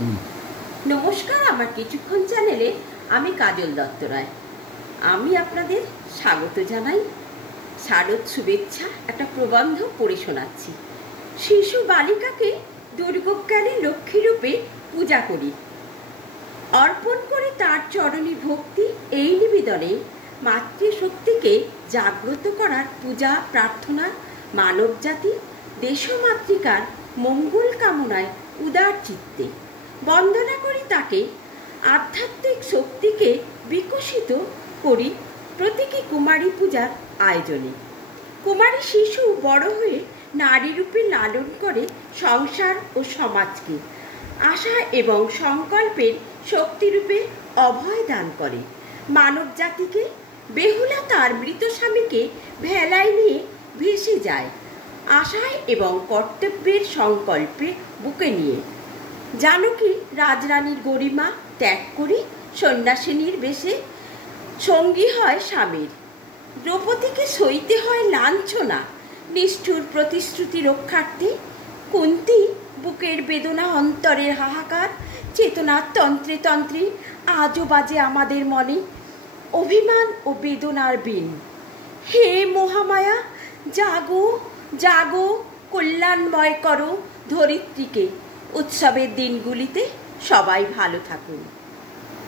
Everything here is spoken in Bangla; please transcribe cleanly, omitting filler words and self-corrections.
নমস্কার, আমার কিছুক্ষণ চ্যানেলে আমি কাজল দত্ত রায়। আমি আপনাদের স্বাগত জানাই। শারদ শুভেচ্ছা একটা প্রবন্ধ পড়ে শোনাচ্ছি। শিশু বালিকাকে দুর্গজ্ঞানী লক্ষ্মী রূপে পূজা করি, অর্পণ করে তার চরণে ভক্তি। এই নিবেদনে মাতৃশক্তিকে জাগ্রত করার পূজা প্রার্থনা, মানব জাতি দেশমাতৃকার মঙ্গল কামনায় উদার চিত্তে বন্দনা করি তাকে। আধ্যাত্মিক শক্তিকে বিকশিত করি প্রতীকী কুমারী পূজার আয়োজনে। কুমারী শিশু বড় হয়ে নারী রূপে লালন করে সংসার ও সমাজকে, আশা এবং সংকল্পের শক্তিরূপে অভয় দান করে মানব জাতিকে। বেহুলা তার মৃত স্বামীকে ভেলায় নিয়ে ভেসে যায় আশায় এবং কর্তব্যের সংকল্পে বুকে নিয়ে। জানকী রাজরানীর গরিমা ত্যাগ করি সন্ন্যাসিনীর বেশে সঙ্গী হয় স্বামীর। দ্রৌপদীকে সইতে হয় লাঞ্ছনা নিষ্ঠুর প্রতিশ্রুতি রক্ষার্থে। কুন্তী বুকের বেদনা অন্তরের হাহাকার, চেতনার তন্ত্রে তন্ত্রে আজও বাজে আমাদের মনে অভিমান ও বেদনার বিন। হে মহামায়া, জাগো জাগো, কল্যাণময় করো ধরিত্রীকে। উৎসবের দিনগুলিতে সবাই ভালো থাকুন।